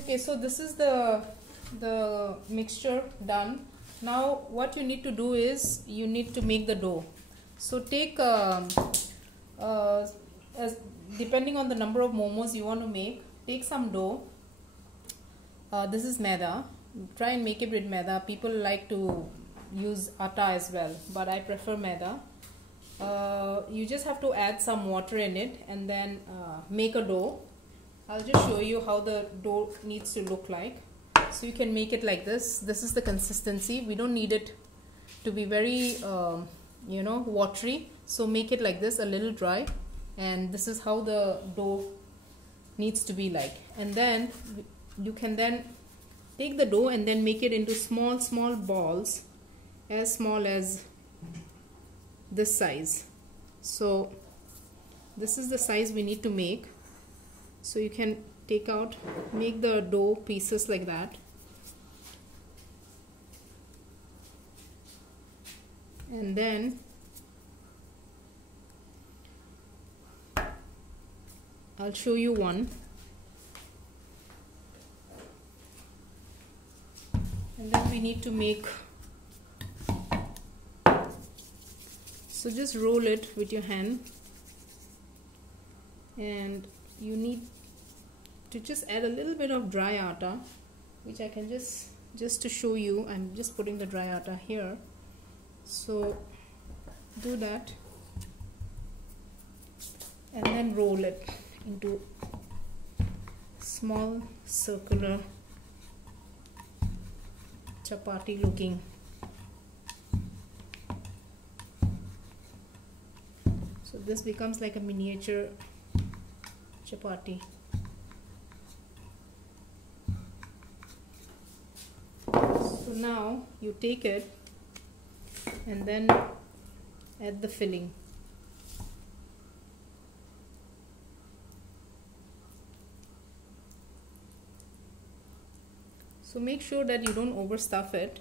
Okay, so this is the mixture done. Now what you need to do is you need to make the dough. So take as depending on the number of momos you want to make, take some dough. This is maida. Try and make it with maida. People like to use atta as well, but I prefer maida. You just have to add some water in it and then make a dough. I'll just show you how the dough needs to look like. So you can make it like this. This is the consistency. We don't need it to be very watery, so make it like this, a little dry, and this is how the dough needs to be like. And then you can then take the dough and then make it into small balls, as small as this size. So this is the size we need to make. So you can make the dough pieces like that, and then I'll show you one. And then we need to make, so just roll it with your hand, and you need to just add a little bit of dry atta, which I can just to show you, I'm just putting the dry atta here. So do that and then roll it into small circular chapati looking. So this becomes like a miniature chapati. So now you take it and then add the filling. So make sure that you don't overstuff it.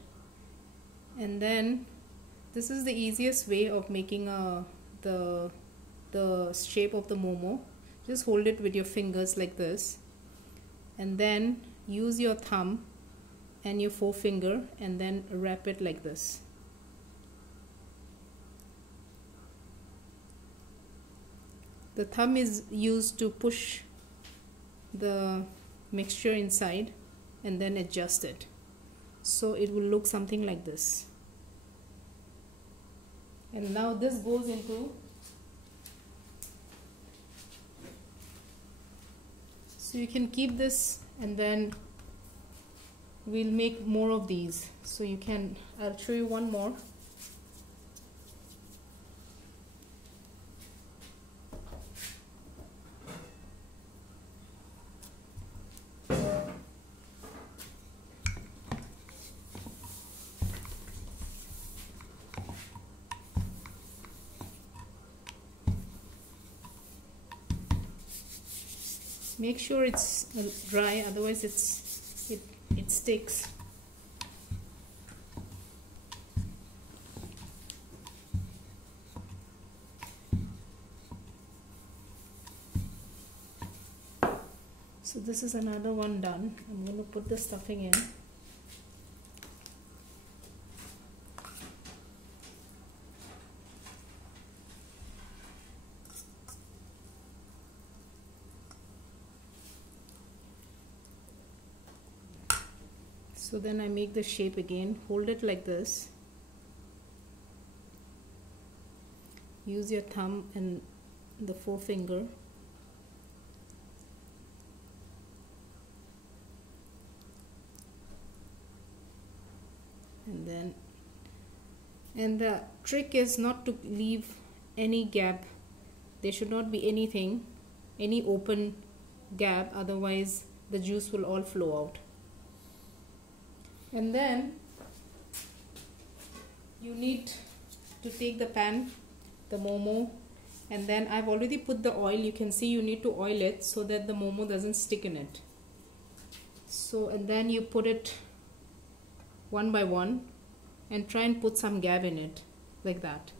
And then this is the easiest way of making the shape of the momo. Just hold it with your fingers like this, and then use your thumb and your forefinger and then wrap it like this. The thumb is used to push the mixture inside and then adjust it. So it will look something like this. And now this goes into, so you can keep this and then we'll make more of these. So you can, I'll show you one more. Make sure it's dry, otherwise it sticks. So this is another one done. I'm going to put the stuffing in. So then I make the shape again, hold it like this, use your thumb and the forefinger, and the trick is not to leave any gap. There should not be any open gap, otherwise the juice will all flow out. And then you need to take the pan, the momo, and then I've already put the oil. You can see you need to oil it so that the momo doesn't stick in it. So, and then you put it one by one and try and put some gap in it like that.